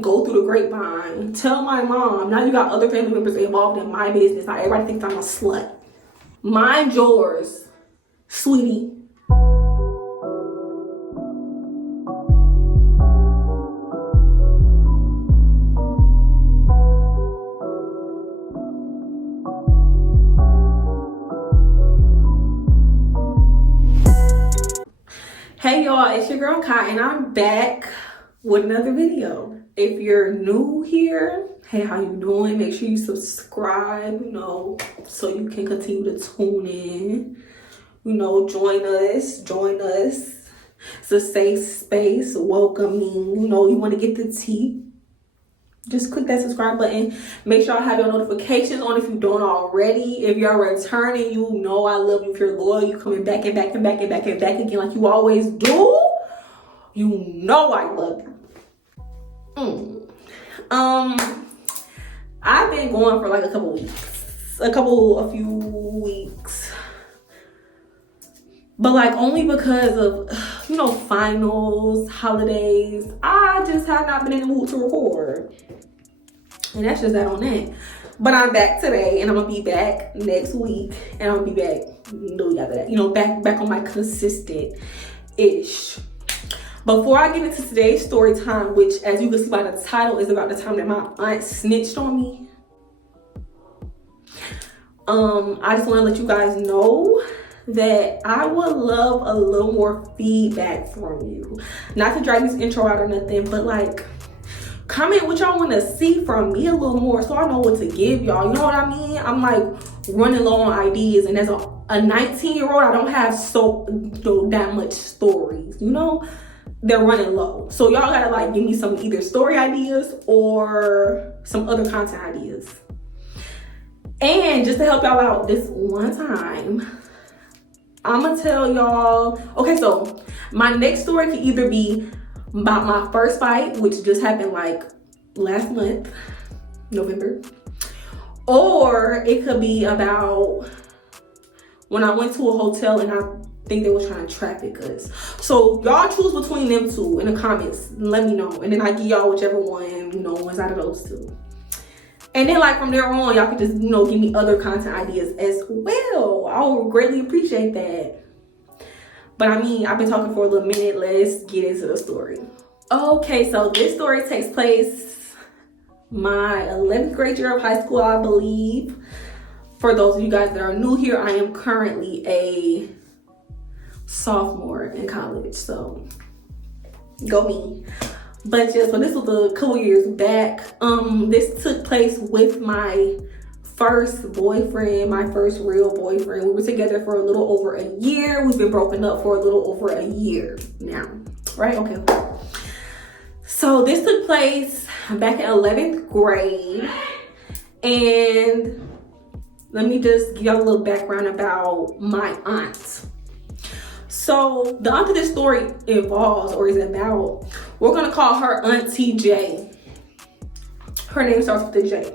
go through the grapevine, tell my mom. Now you got other family members involved in my business. Now everybody thinks I'm a slut. Mind yours, sweetie. Hey y'all, it's your girl Kai and I'm back with another video. If you're new here, hey, how you doing? Make sure you subscribe, so you can continue to tune in. Join us. It's a safe space, welcoming. You want to get the tea, just click that subscribe button. Make sure I have your notifications on if you don't already. If you're returning, I love you. If you're loyal, you coming back and back and back and back and back again like you always do. I love you. I've been going for like a few weeks. But like only because of, finals, holidays, I just have not been in the mood to record. And that's just that on that. But I'm back today and I'm gonna be back next week. And I'm gonna be back after that. Back on my consistent-ish. Before I get into today's story time, which as you can see by the title is about the time that my aunt snitched on me. I just wanna let you guys know that I would love a little more feedback from you. Not to drag this intro out or nothing, but like comment what y'all want to see from me a little more so I know what to give y'all. You know what I mean? I'm like running low on ideas, and as a 19-year-old, I don't have that much stories. They're running low. So y'all gotta like give me some either story ideas or some other content ideas. And just to help y'all out this one time, I'm gonna tell y'all, okay, so my next story could either be about my first fight, which just happened like last month, November, or it could be about when I went to a hotel and I think they were trying to traffic us. So y'all choose between them two in the comments, let me know, and then I give y'all whichever one, one's out of those two. And then like from there on, y'all can just, give me other content ideas as well. I would greatly appreciate that. But I've been talking for a little minute. Let's get into the story. Okay, so this story takes place my 11th grade year of high school, I believe. For those of you guys that are new here, I am currently a sophomore in college, so go me. But yeah, so this was a couple years back. This took place with my first boyfriend, my first real boyfriend. We were together for a little over a year. We've been broken up for a little over a year now, right? Okay. So this took place back in 11th grade. And let me just give y'all a little background about my aunt. So the aunt that this story involves or is about, we're gonna call her Auntie J. Her name starts with a J.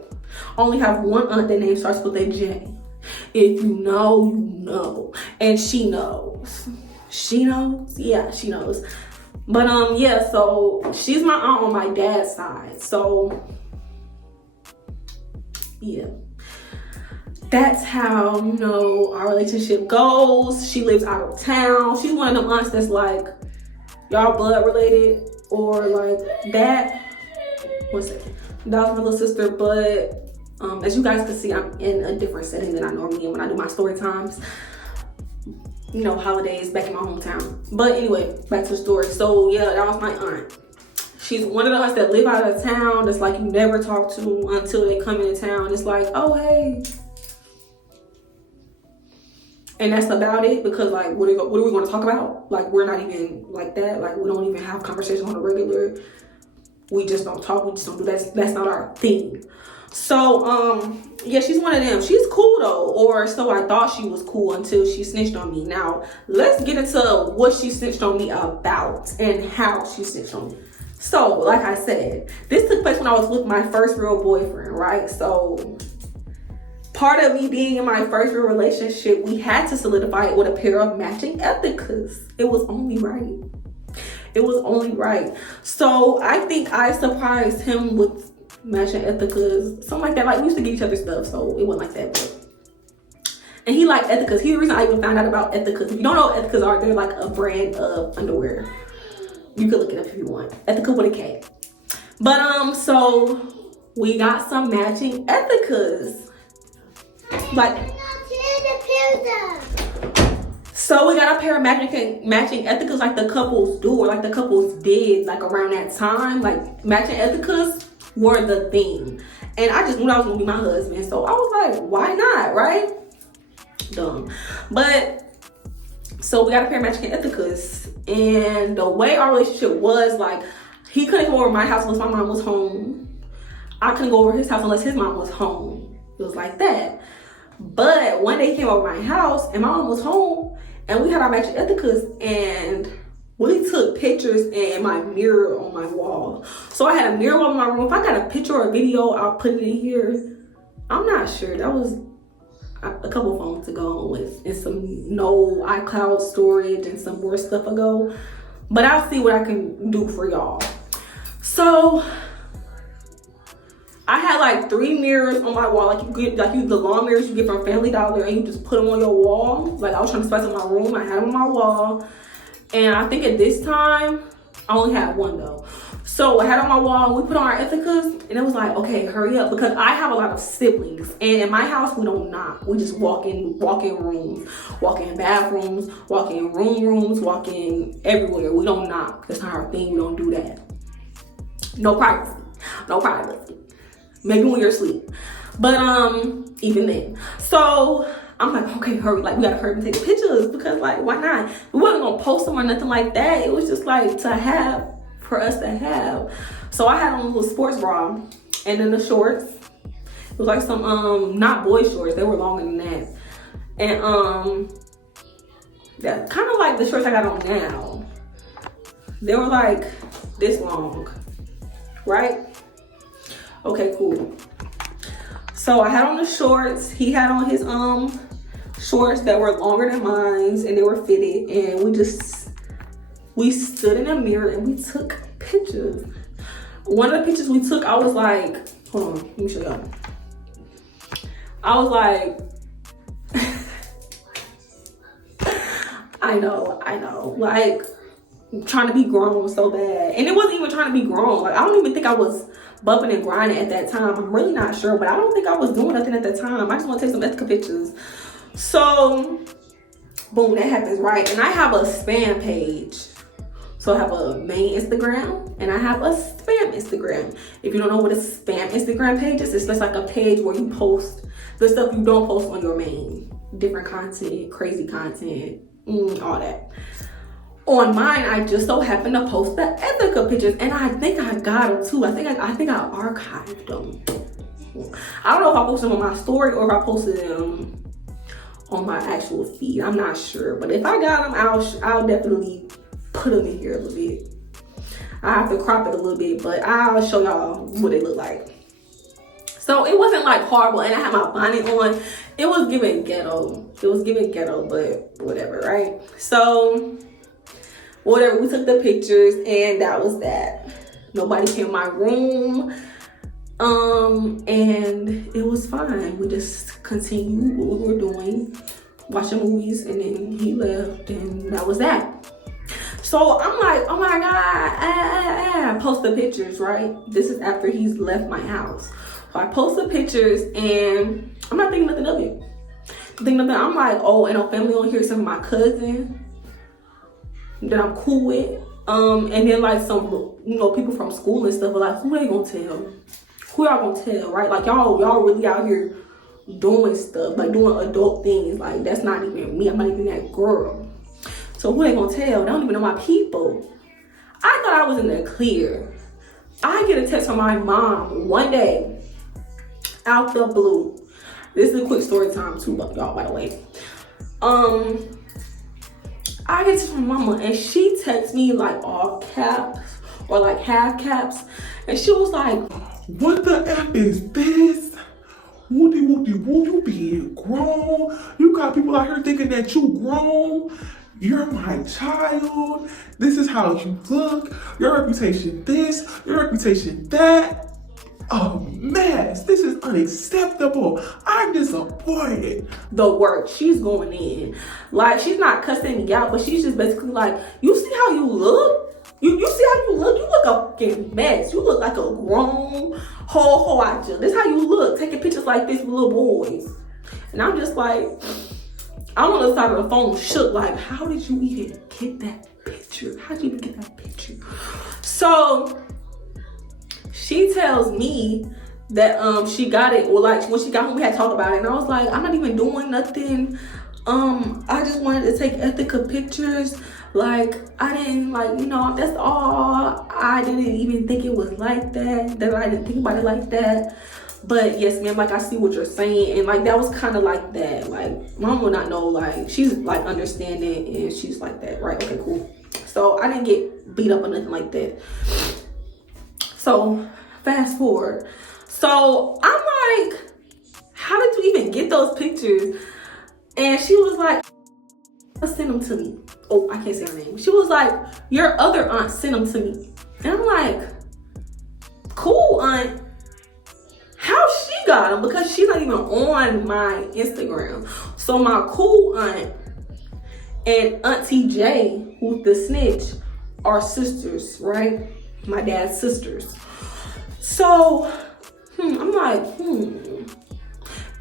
I only have one aunt that name starts with a J. If you know, you know. And she knows. She knows? Yeah, she knows. But yeah, so she's my aunt on my dad's side. So yeah. That's how, our relationship goes. She lives out of town. She's one of them aunts that's like, y'all blood related or like that. One second. That was my little sister, but as you guys can see, I'm in a different setting than I normally am when I do my story times. Holidays back in my hometown. But anyway, back to the story. So yeah, that was my aunt. She's one of the aunts that live out of town that's like you never talk to until they come into town. It's like, oh, hey. And that's about it, because like, what are we going to talk about? Like, we're not even like that. Like, we don't even have conversations on a regular. We just don't talk. We just don't do that. That's not our thing. So, yeah, she's one of them. She's cool though, or so I thought she was cool until she snitched on me. Now, let's get into what she snitched on me about and how she snitched on me. So, like I said, this took place when I was with my first real boyfriend, right? So, part of me being in my first real relationship, we had to solidify it with a pair of matching ethicas. It was only right. It was only right. So I think I surprised him with matching Ethicas, something like that. Like, we used to get each other stuff, so it wasn't like that. But, and he liked Ethicas. He's the reason I even found out about Ethicas. If you don't know what Ethicas are, they're like a brand of underwear. You could look it up if you want. Ethica with a K. But so we got some matching Ethicas. Like, so we got a pair of matching Ethicas like the couples do, or like the couples did, like around that time. Like, matching Ethicas were the thing. And I just knew that was gonna be my husband. So I was like, why not, right? Dumb. But so we got a pair of matching Ethicas. And the way our relationship was, like, he couldn't go over my house unless my mom was home. I couldn't go over his house unless his mom was home. It was like that. But one day he came over my house and my mom was home and we had our matching Ethicas and we took pictures in my mirror on my wall. So I had a mirror on my room. If I got a picture or a video, I'll put it in here. I'm not sure. That was a couple phones ago with and some no iCloud storage and some more stuff ago. But I'll see what I can do for y'all. So I had like 3 mirrors on my wall, like the long mirrors you get from Family Dollar, and you just put them on your wall. Like, I was trying to spice up my room, I had them on my wall, and I think at this time I only had 1 though. So I had on my wall, we put on our Ethicas, and it was like, okay, hurry up, because I have a lot of siblings, and in my house we don't knock. We just walk in rooms, walk in bathrooms, walk in rooms, walk in everywhere. We don't knock. That's not our thing. We don't do that. No privacy. No privacy. Maybe when you're asleep. But even then. So I'm like, okay, hurry. Like, we gotta hurry and take pictures, because like, why not? We wasn't gonna post them or nothing like that. It was just like for us to have. So I had on a little sports bra and then the shorts. It was like some not boy shorts. They were longer than that. And that kind of like the shorts I got on now. They were like this long. Right? Okay, cool. So I had on the shorts. He had on his shorts that were longer than mine, and they were fitted. And we stood in a mirror and we took pictures. One of the pictures we took, I was like, hold on, let me show y'all. I was like, I know, like, trying to be grown so bad. And it wasn't even trying to be grown. Like, I don't even think I was bumping and grinding at that time. I'm really not sure, but I don't think I was doing nothing at that time. I just want to take some ethical pictures. So boom, that happens, right? And I have a spam page. So I have a main Instagram and I have a spam Instagram. If you don't know what a spam Instagram page is, it's just like a page where you post the stuff you don't post on your main. Different content, crazy content, all that. On mine, I just so happened to post the ethical pictures, and I think I got them too. I think I archived them. I don't know if I posted them on my story or if I posted them on my actual feed. I'm not sure, but if I got them, I'll definitely put them in here a little bit. I have to crop it a little bit, but I'll show y'all what they look like. So it wasn't like horrible, and I had my bonnet on. It was giving ghetto. But whatever, right? So whatever, we took the pictures and that was that. Nobody came in my room. And it was fine. We just continued what we were doing, watching movies, and then he left and that was that. So I'm like, oh my God, post the pictures, right? This is after he's left my house. So I post the pictures and I'm not thinking nothing of it. I'm like, oh, and a family on here, some of my cousins that I'm cool with. And then like some, people from school and stuff are like, who they gonna tell? Who y'all gonna tell, right? Like y'all really out here doing stuff, like doing adult things. Like that's not even me. I'm not even that girl. So who they gonna tell? They don't even know my people. I thought I was in the clear. I get a text from my mom one day, out the blue. This is a quick story time too, y'all, by the way. I get to my mama and she texts me like all caps or like half caps. And she was like, what the F is this? Woody, you being grown. You got people out here thinking that you grown. You're my child. This is how you look. Your reputation this, your reputation that. A mess. This is unacceptable. I'm disappointed. The work, she's going in. Like, she's not cussing me out, but she's just basically like, you see how you look? You see how you look? You look a fucking mess. You look like a grown whole out you. This how you look, taking pictures like this with little boys. And I'm just like, I'm on the side of the phone shook, like, how did you even get that picture? How did you even get that picture? So she tells me that she got it, or like when she got home we had talked about it, and I was like, I'm not even doing nothing. I just wanted to take ethical pictures. Like, I didn't, like, you know, that's all. I didn't even think it was like that I didn't think about it like that. But yes, ma'am, like, I see what you're saying. And like, that was kind of like that. Like, mom will not know, like, she's like understanding and she's like that, right? Okay, cool. So I didn't get beat up or nothing like that. So fast forward. So I'm like, how did you even get those pictures? And she was like, send them to me. Oh, I can't say her name. She was like, your other aunt sent them to me. And I'm like, cool, aunt. How she got them? Because she's not even on my Instagram. So my cool aunt and Auntie J, who's the snitch, are sisters, right? My dad's sisters. So I'm like,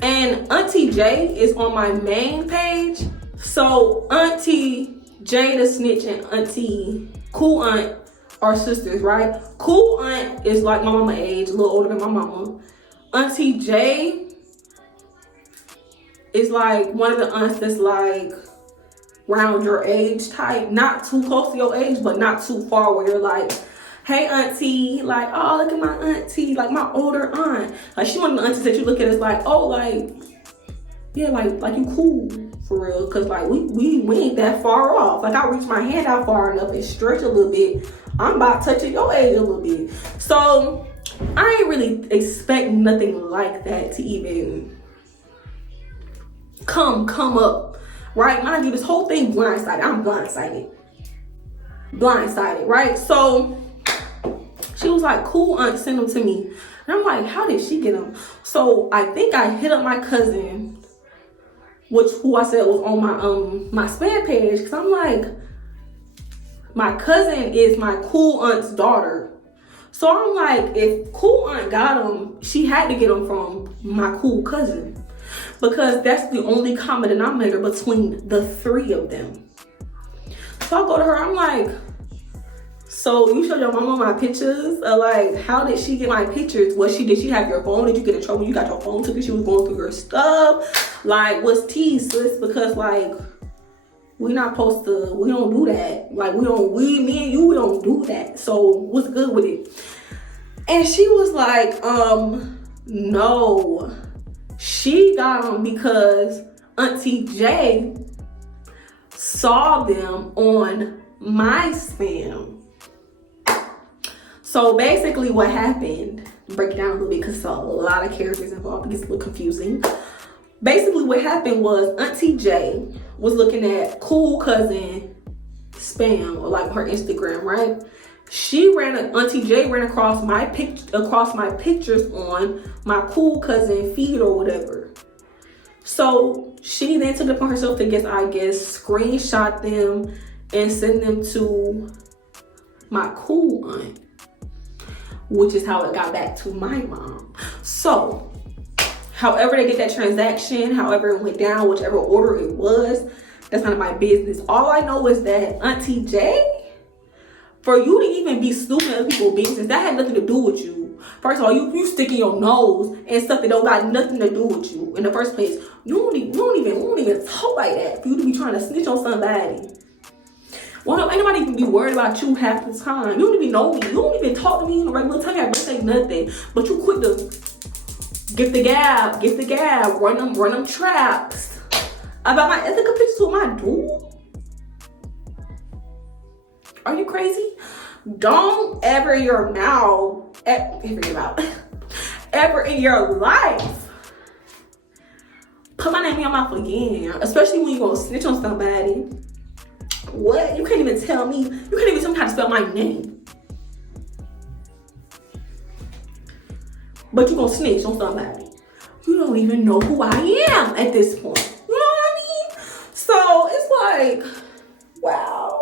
And Auntie J is on my main page. So Auntie J the snitch and Auntie Cool Aunt are sisters, right? Cool Aunt is like my mama age, a little older than my mama. Auntie J is like one of the aunts that's like around your age type. Not too close to your age, but not too far where you're like, hey auntie, like, oh, look at my auntie, like my older aunt. Like, she one of the aunties that you look at is like, oh, like, yeah, like you cool for real. Cause like we ain't that far off. Like, I reach my hand out far enough and stretch a little bit. I'm about touching your age a little bit. So I ain't really expect nothing like that to even come up, right? Mind you, this whole thing blindsided. I'm blindsided, right? So she was like, cool, aunt, send them to me. And I'm like, how did she get them? So I think I hit up my cousin, who I said was on my spam page, because I'm like, my cousin is my cool aunt's daughter. So I'm like, if cool aunt got them, she had to get them from my cool cousin, because that's the only common denominator between the three of them. So I go to her, I'm like, so you showed your mama my pictures? Like, how did she get my pictures? Did she have your phone? Did you get in trouble? You got your phone took and she was going through your stuff? Like, what's tea, sis? Because like, we don't do that. Like, me and you, we don't do that. So what's good with it? And she was like, no, she got them because Auntie J saw them on my spam. So basically what happened, break it down a little bit because there's a lot of characters involved. It gets a little confusing. Basically what happened was Auntie J was looking at cool cousin spam, or like her Instagram, right? Auntie J ran across my pictures on my cool cousin feed or whatever. So she then took it upon herself to screenshot them and send them to my cool aunt, which is how it got back to my mom. So however they get that transaction, however it went down, whichever order it was, that's none of my business. All I know is that Auntie J, for you to even be snooping at people's business, that had nothing to do with you. First of all, you sticking your nose and stuff that don't got nothing to do with you in the first place. You don't even talk like that for you to be trying to snitch on somebody. Well, ain't nobody even be worried about you half the time. You don't even know me. You don't even talk to me in a regular time. I don't say nothing. But you quick to get the gab, run them traps about my ethical pictures with my dude. Are you crazy? Don't ever in your mouth, ever in your life put my name in your mouth again, especially when you gonna snitch on somebody What? You can't even tell me. You can't even tell me how to spell my name. But you gonna snitch on somebody. You don't even know who I am at this point. You know what I mean? So it's like, wow.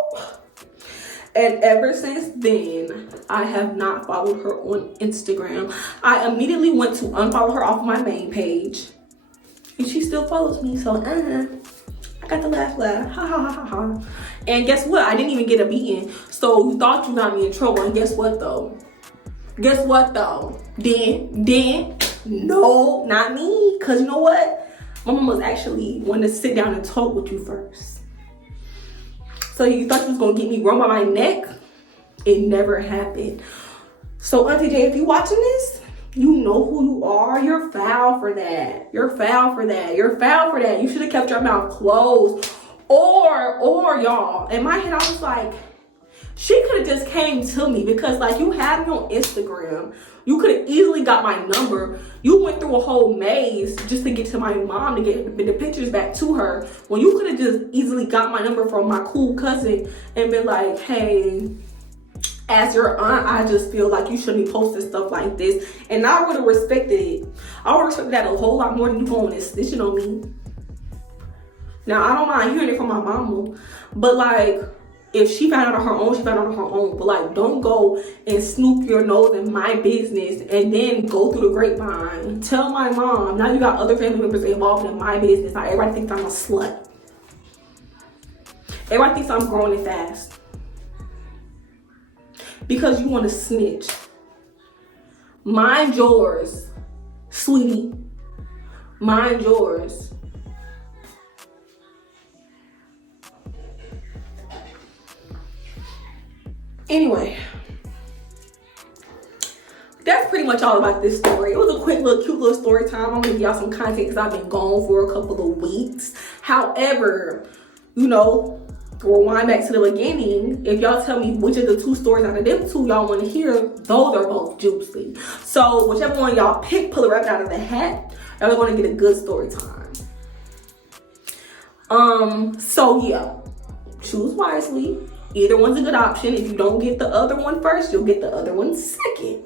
And ever since then, I have not followed her on Instagram. I immediately went to unfollow her off my main page. And she still follows me, so I got the laugh, ha ha ha ha ha. And guess what? I didn't even get a beating. So you thought you got me in trouble, and guess what though? Then, no, not me. Cause you know what? My mom was actually wanting to sit down and talk with you first. So you thought you was gonna get me run by my neck? It never happened. So Auntie J, if you watching this, you know who you are. You're foul for that. You're foul for that. You should have kept your mouth closed. Or y'all, in my head I was like, she could have just came to me because like you have me on Instagram. You could have easily got my number. You went through a whole maze just to get to my mom to get the pictures back to her. When you could have just easily got my number from my cool cousin and been like, hey, as your aunt, I just feel like you shouldn't be posting stuff like this. And I would have respected it. I would have respected that a whole lot more than you going and snitching on me. Now, I don't mind hearing it from my mama. But like, if she found out on her own, she found out on her own. But like, don't go and snoop your nose in my business and then go through the grapevine. Tell my mom. Now you got other family members involved in my business. Now everybody thinks I'm a slut. Everybody thinks I'm growing it fast. Because you want to snitch. Mind yours, sweetie. Mind yours. Anyway, that's pretty much all about this story. It was a quick little cute little story time. I'm gonna give y'all some content because I've been gone for a couple of weeks. However, you know, rewind back to the beginning. If y'all tell me which of the two stories out of them two y'all want to hear, those are both juicy. So whichever one y'all pick, pull a rabbit out of the hat, y'all are going to get a good story time. So yeah, choose wisely. Either one's a good option. If you don't get the other one first, you'll get the other one second.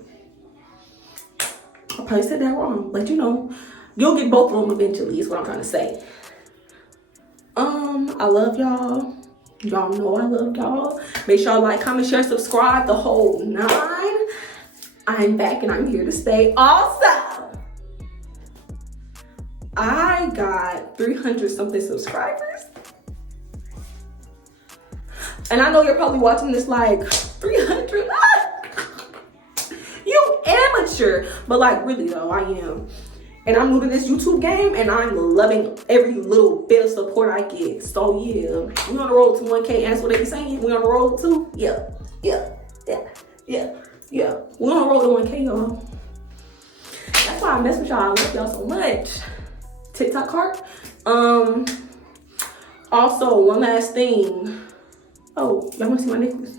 I probably said that wrong, but you know, you'll get both of them eventually is what I'm trying to say. I love y'all. Y'all know I love y'all. Make sure y'all like, comment, share, subscribe, the whole 9. I'm back and I'm here to stay. Also, I got 300 something subscribers. And I know you're probably watching this like 300. You amateur. But like really though, I am. And I'm new to this YouTube game and I'm loving every little bit of support I get. So yeah, we on the road to 1K, and that's what they be saying. We on the road to, yeah. We on the road to 1K, y'all. That's why I mess with y'all. I love y'all so much. TikTok heart. Also, one last thing. Oh, y'all wanna see my necklace?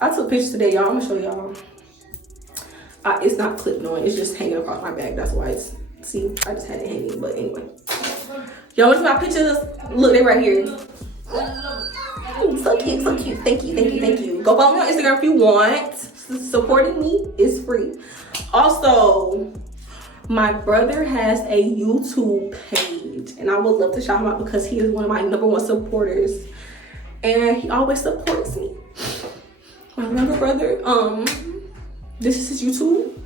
I took pictures today, y'all. I'm gonna show y'all. It's not clipped on, it's just hanging across my back. That's why it's, see, I just had it hanging, but anyway. Y'all want to see my pictures? Look, they right here. So cute, so cute. Thank you. Go follow me on Instagram if you want. Supporting me is free. Also, my brother has a YouTube page, and I would love to shout him out because he is one of my #1 supporters. And he always supports me. My younger brother, this is his YouTube.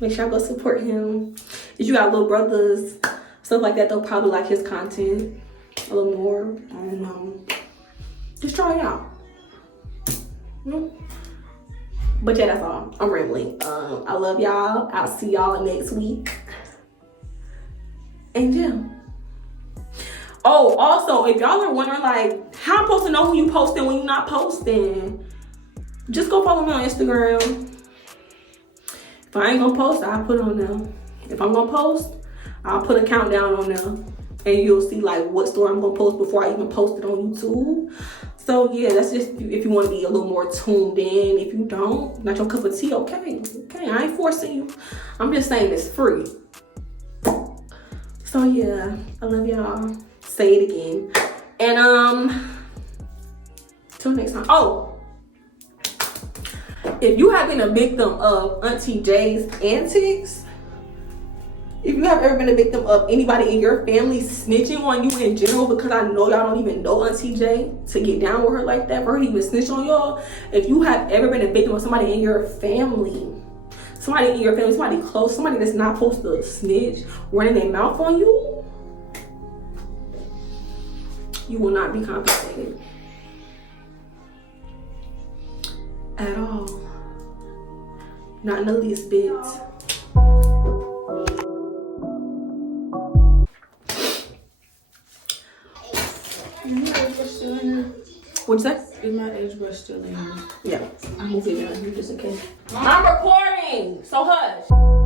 Make sure I go support him. If you got little brothers, stuff like that, they'll probably like his content a little more. I don't know. Just try it out. But yeah, that's all. I'm rambling. I love y'all. I'll see y'all next week. And yeah. Oh, also, if y'all are wondering like, how I'm supposed to know when you posting when you're not posting, just go follow me on Instagram. If I ain't gonna post, I'll put it on there. If I'm gonna post, I'll put a countdown on there. And you'll see like what story I'm gonna post before I even post it on YouTube. So yeah, that's just if you wanna be a little more tuned in. If you don't, not your cup of tea, okay, I ain't forcing you. I'm just saying it's free. So yeah, I love y'all. say it again. And till next time. Oh, if you have been a victim of Auntie J's antics, if you have ever been a victim of anybody in your family snitching on you in general, because I know y'all don't even know Auntie J to get down with her like that, for her to even snitch on y'all. If you have ever been a victim of somebody in your family, somebody close, somebody that's not supposed to snitch, running their mouth on you, you will not be compensated at all. Not in the least bit. What'd you say? Is my edge brush still in here? Yeah, I'm moving it on here just in case. I'm recording, so hush.